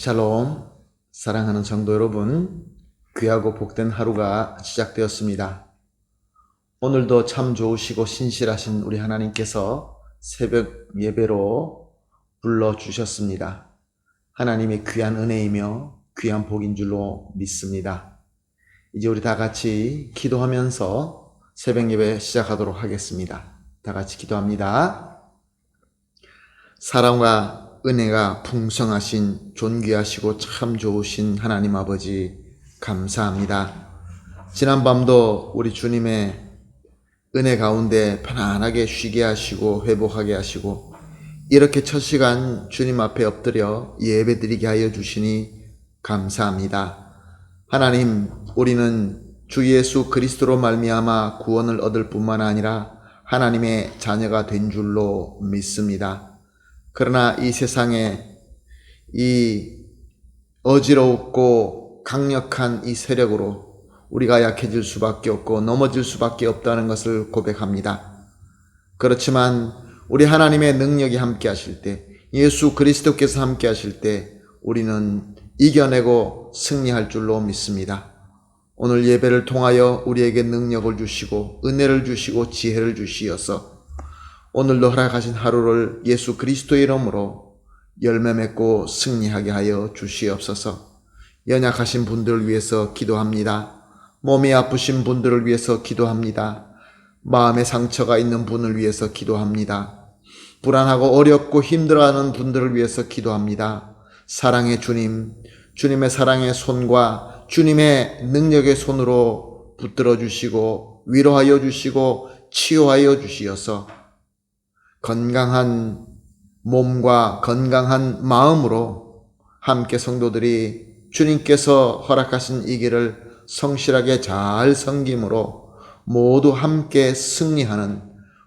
샬롬, 사랑하는 성도 여러분, 귀하고 복된 하루가 시작되었습니다. 오늘도 참 좋으시고 신실하신 우리 하나님께서 새벽 예배로 불러주셨습니다. 하나님의 귀한 은혜이며 귀한 복인 줄로 믿습니다. 이제 우리 다 같이 기도하면서 새벽 예배 시작하도록 하겠습니다. 다 같이 기도합니다. 사랑과 은혜가 풍성하신 존귀하시고 참 좋으신 하나님 아버지 감사합니다. 지난밤도 우리 주님의 은혜 가운데 편안하게 쉬게 하시고 회복하게 하시고 이렇게 첫 시간 주님 앞에 엎드려 예배드리게 하여 주시니 감사합니다. 하나님, 우리는 주 예수 그리스도로 말미암아 구원을 얻을 뿐만 아니라 하나님의 자녀가 된 줄로 믿습니다. 그러나 이 세상에 이 어지럽고 강력한 이 세력으로 우리가 약해질 수밖에 없고 넘어질 수밖에 없다는 것을 고백합니다. 그렇지만 우리 하나님의 능력이 함께 하실 때, 예수 그리스도께서 함께 하실 때 우리는 이겨내고 승리할 줄로 믿습니다. 오늘 예배를 통하여 우리에게 능력을 주시고 은혜를 주시고 지혜를 주시어서 오늘도 허락하신 하루를 예수 그리스도의 이름으로 열매 맺고 승리하게 하여 주시옵소서. 연약하신 분들을 위해서 기도합니다. 몸이 아프신 분들을 위해서 기도합니다. 마음에 상처가 있는 분을 위해서 기도합니다. 불안하고 어렵고 힘들어하는 분들을 위해서 기도합니다. 사랑의 주님, 주님의 사랑의 손과 주님의 능력의 손으로 붙들어 주시고 위로하여 주시고 치유하여 주시어서 건강한 몸과 건강한 마음으로 함께 성도들이 주님께서 허락하신 이 길을 성실하게 잘 섬김으로 모두 함께 승리하는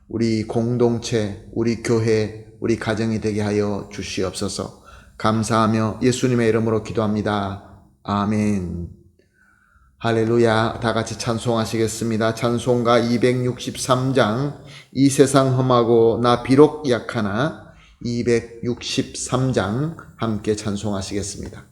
우리 공동체, 우리 교회, 우리 가정이 되게 하여 주시옵소서. 감사하며 예수님의 이름으로 기도합니다. 아멘. 할렐루야. 다 같이 찬송하시겠습니다. 찬송가 263장 이 세상 험하고 나 비록 약하나 263장 함께 찬송하시겠습니다.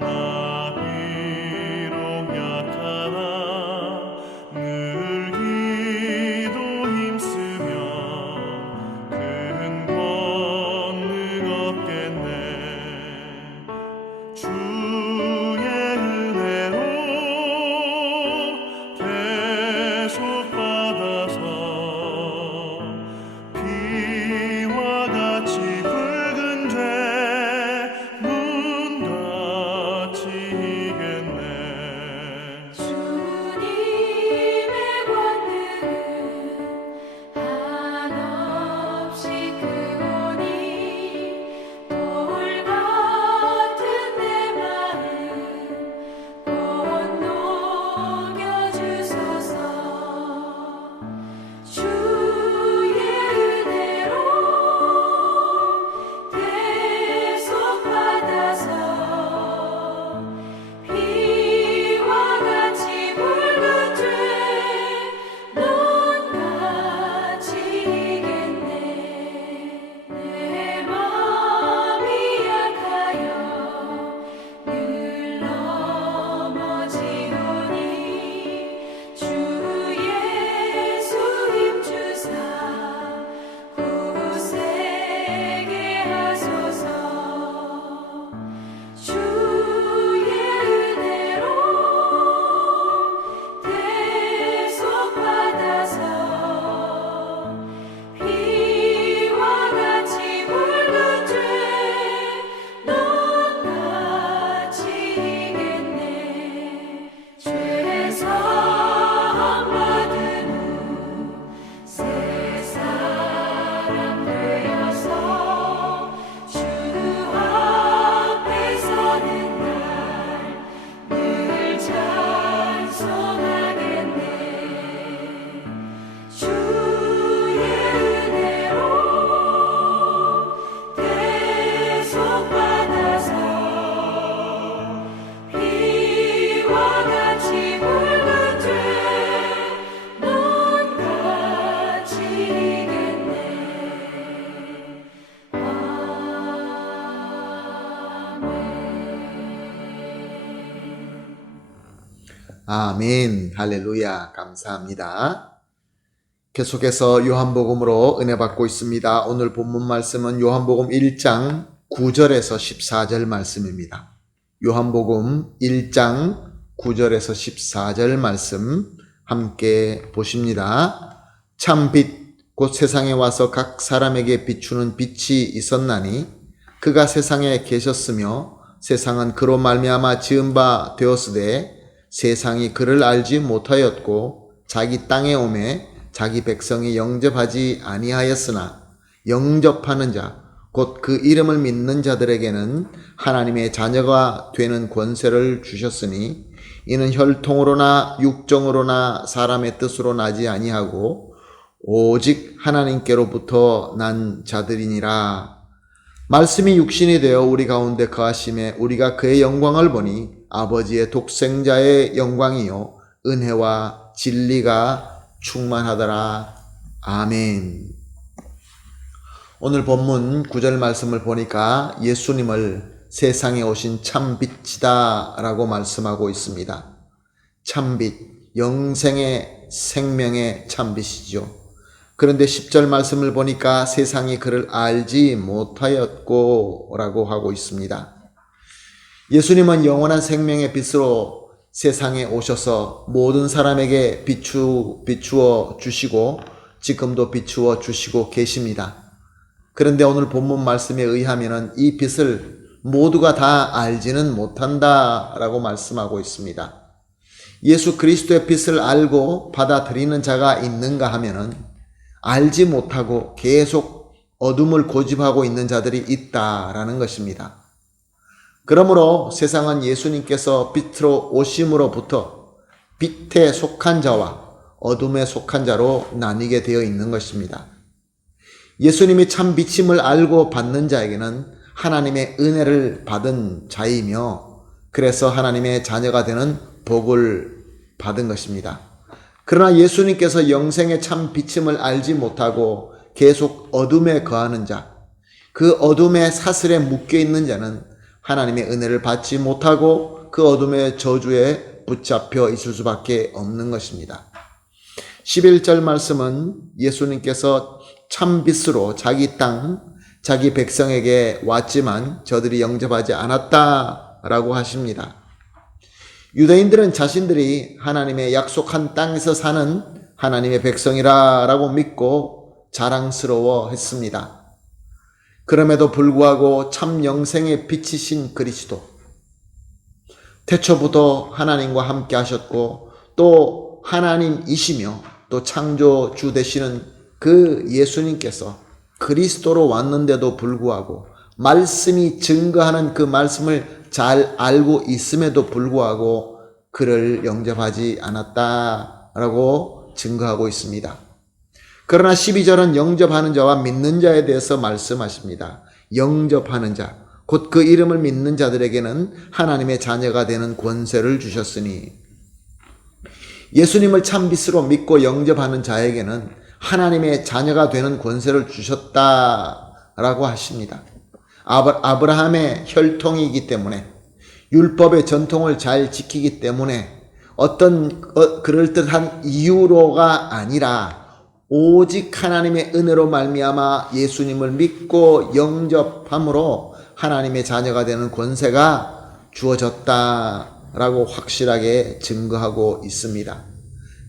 나 비록 약하나 늘 아멘. 할렐루야. 감사합니다. 계속해서 요한복음으로 은혜 받고 있습니다. 오늘 본문 말씀은 요한복음 1장 9절에서 14절 말씀입니다. 요한복음 1장 9절에서 14절 말씀 함께 보십니다. 참 빛 곧 세상에 와서 각 사람에게 비추는 빛이 있었나니 그가 세상에 계셨으며 세상은 그로 말미암아 지은 바 되었으되 세상이 그를 알지 못하였고 자기 땅에 오매 자기 백성이 영접하지 아니하였으나 영접하는 자 곧 그 이름을 믿는 자들에게는 하나님의 자녀가 되는 권세를 주셨으니 이는 혈통으로나 육정으로나 사람의 뜻으로 나지 아니하고 오직 하나님께로부터 난 자들이니라. 말씀이 육신이 되어 우리 가운데 거하심에 우리가 그의 영광을 보니 아버지의 독생자의 영광이요 은혜와 진리가 충만하더라. 아멘. 오늘 본문 9절 말씀을 보니까 예수님을 세상에 오신 참빛이다 라고 말씀하고 있습니다. 참빛, 영생의 생명의 참빛이죠. 그런데 10절 말씀을 보니까 세상이 그를 알지 못하였고 라고 하고 있습니다. 예수님은 영원한 생명의 빛으로 세상에 오셔서 모든 사람에게 비추어 주시고 지금도 비추어 주시고 계십니다. 그런데 오늘 본문 말씀에 의하면 이 빛을 모두가 다 알지는 못한다 라고 말씀하고 있습니다. 예수 그리스도의 빛을 알고 받아들이는 자가 있는가 하면은 알지 못하고 계속 어둠을 고집하고 있는 자들이 있다라는 것입니다. 그러므로 세상은 예수님께서 빛으로 오심으로부터 빛에 속한 자와 어둠에 속한 자로 나뉘게 되어 있는 것입니다. 예수님이 참 빛임을 알고 받는 자에게는 하나님의 은혜를 받은 자이며 그래서 하나님의 자녀가 되는 복을 받은 것입니다. 그러나 예수님께서 영생의 참 빛임을 알지 못하고 계속 어둠에 거하는 자, 그 어둠의 사슬에 묶여 있는 자는 하나님의 은혜를 받지 못하고 그 어둠의 저주에 붙잡혀 있을 수밖에 없는 것입니다. 11절 말씀은 예수님께서 참 빛으로 자기 땅, 자기 백성에게 왔지만 저들이 영접하지 않았다라고 하십니다. 유대인들은 자신들이 하나님의 약속한 땅에서 사는 하나님의 백성이라고 믿고 자랑스러워 했습니다. 그럼에도 불구하고 참 영생의 빛이신 그리스도, 태초부터 하나님과 함께 하셨고 또 하나님이시며 또 창조주 되시는 그 예수님께서 그리스도로 왔는데도 불구하고 말씀이 증거하는 그 말씀을 잘 알고 있음에도 불구하고 그를 영접하지 않았다라고 증거하고 있습니다. 그러나 12절은 영접하는 자와 믿는 자에 대해서 말씀하십니다. 영접하는 자, 곧 그 이름을 믿는 자들에게는 하나님의 자녀가 되는 권세를 주셨으니 예수님을 참빛으로 믿고 영접하는 자에게는 하나님의 자녀가 되는 권세를 주셨다라고 하십니다. 아브라함의 혈통이기 때문에 율법의 전통을 잘 지키기 때문에 어떤 그럴듯한 이유로가 아니라 오직 하나님의 은혜로 말미암아 예수님을 믿고 영접함으로 하나님의 자녀가 되는 권세가 주어졌다라고 확실하게 증거하고 있습니다.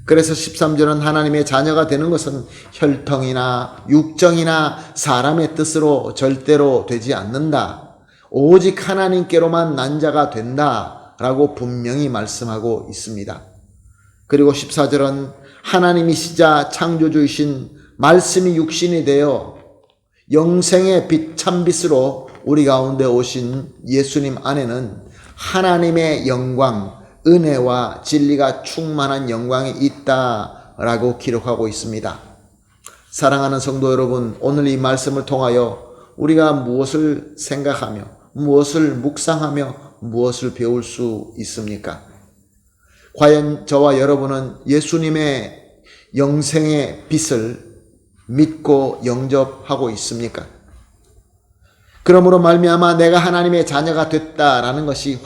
그래서 13절은 하나님의 자녀가 되는 것은 혈통이나 육정이나 사람의 뜻으로 절대로 되지 않는다. 오직 하나님께로만 난 자가 된다라고 분명히 말씀하고 있습니다. 그리고 14절은 하나님이시자 창조주이신 말씀이 육신이 되어 영생의 빛 참빛으로 우리 가운데 오신 예수님 안에는 하나님의 영광, 은혜와 진리가 충만한 영광이 있다라고 기록하고 있습니다. 사랑하는 성도 여러분, 오늘 이 말씀을 통하여 우리가 무엇을 생각하며 무엇을 묵상하며 무엇을 배울 수 있습니까? 과연 저와 여러분은 예수님의 영생의 빛을 믿고 영접하고 있습니까? 그러므로 말미암아 내가 하나님의 자녀가 됐다라는 것이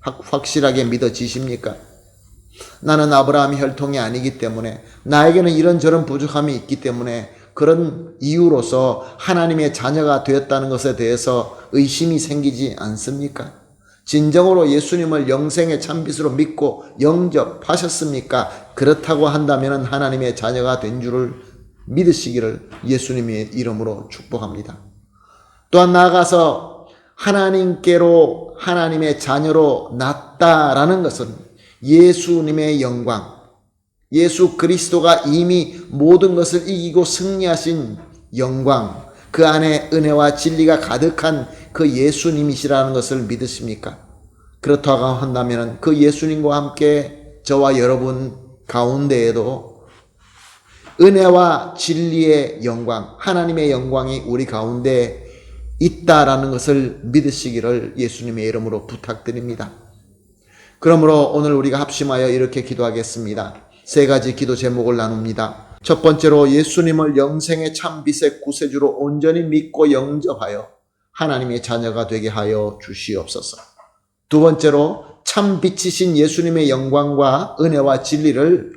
확실하게 믿어지십니까? 나는 아브라함의 혈통이 아니기 때문에, 나에게는 이런저런 부족함이 있기 때문에 그런 이유로서 하나님의 자녀가 되었다는 것에 대해서 의심이 생기지 않습니까? 진정으로 예수님을 영생의 참빛으로 믿고 영접하셨습니까? 그렇다고 한다면 하나님의 자녀가 된 줄을 믿으시기를 예수님의 이름으로 축복합니다. 또한 나아가서 하나님께로, 하나님의 자녀로 났다라는 것은 예수님의 영광, 예수 그리스도가 이미 모든 것을 이기고 승리하신 영광, 그 안에 은혜와 진리가 가득한 그 예수님이시라는 것을 믿으십니까? 그렇다고 한다면 그 예수님과 함께 저와 여러분 가운데에도 은혜와 진리의 영광, 하나님의 영광이 우리 가운데 있다라는 것을 믿으시기를 예수님의 이름으로 부탁드립니다. 그러므로 오늘 우리가 합심하여 이렇게 기도하겠습니다. 세 가지 기도 제목을 나눕니다. 첫 번째로 예수님을 영생의 참빛의 구세주로 온전히 믿고 영접하여 하나님의 자녀가 되게 하여 주시옵소서. 두 번째로 참빛이신 예수님의 영광과 은혜와 진리를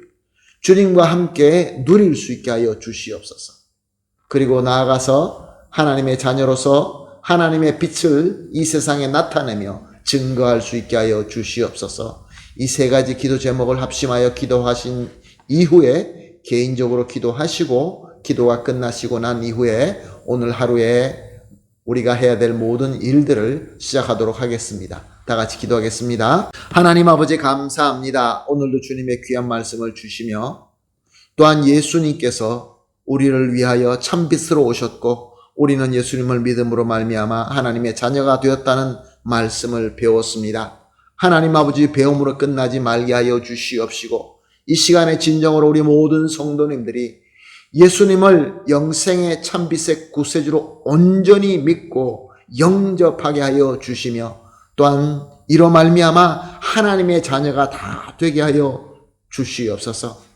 주님과 함께 누릴 수 있게 하여 주시옵소서. 그리고 나아가서 하나님의 자녀로서 하나님의 빛을 이 세상에 나타내며 증거할 수 있게 하여 주시옵소서. 이 세 가지 기도 제목을 합심하여 기도하신 이후에 개인적으로 기도하시고 기도가 끝나시고 난 이후에 오늘 하루에 우리가 해야 될 모든 일들을 시작하도록 하겠습니다. 다 같이 기도하겠습니다. 하나님 아버지 감사합니다. 오늘도 주님의 귀한 말씀을 주시며 또한 예수님께서 우리를 위하여 참빛으로 오셨고 우리는 예수님을 믿음으로 말미암아 하나님의 자녀가 되었다는 말씀을 배웠습니다. 하나님 아버지 배움으로 끝나지 말게 하여 주시옵시고 이 시간에 진정으로 우리 모든 성도님들이 예수님을 영생의 참빛의 구세주로 온전히 믿고 영접하게 하여 주시며 또한 이로 말미암아 하나님의 자녀가 다 되게 하여 주시옵소서.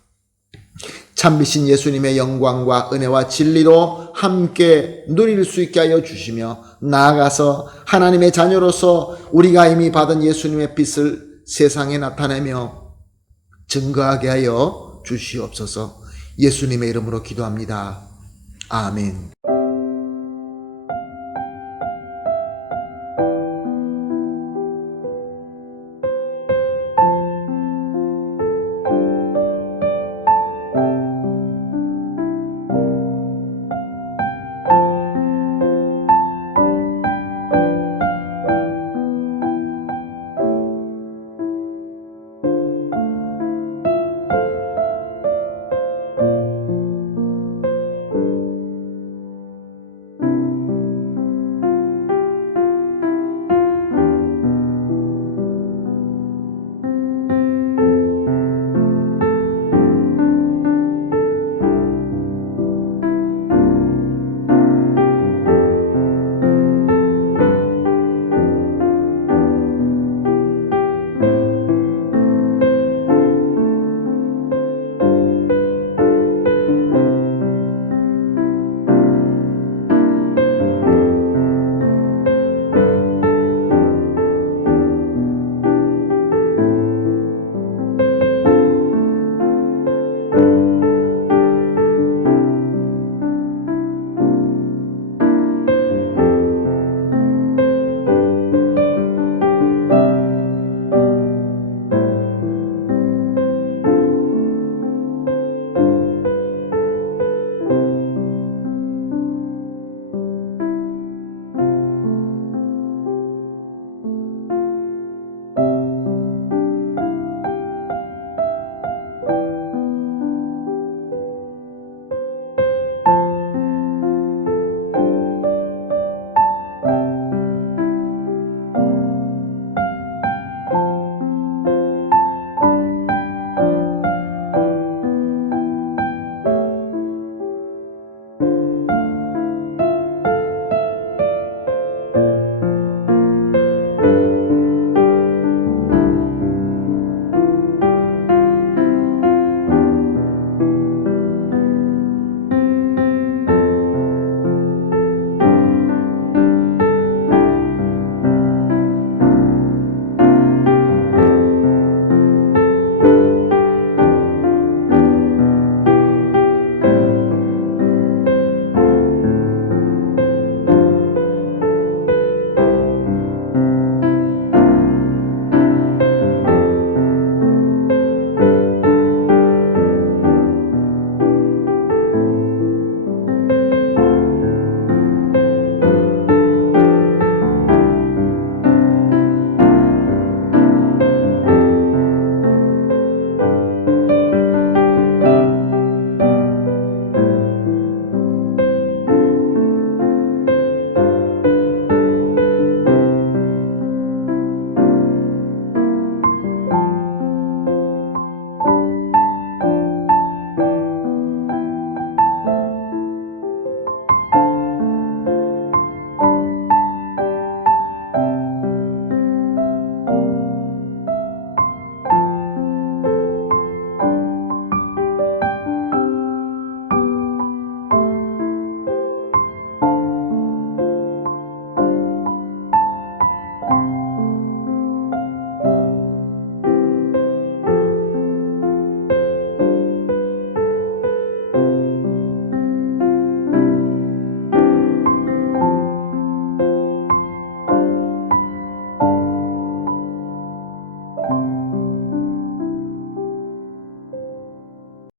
참빛인 예수님의 영광과 은혜와 진리로 함께 누릴 수 있게 하여 주시며 나아가서 하나님의 자녀로서 우리가 이미 받은 예수님의 빛을 세상에 나타내며 증거하게 하여 주시옵소서. 예수님의 이름으로 기도합니다. 아멘.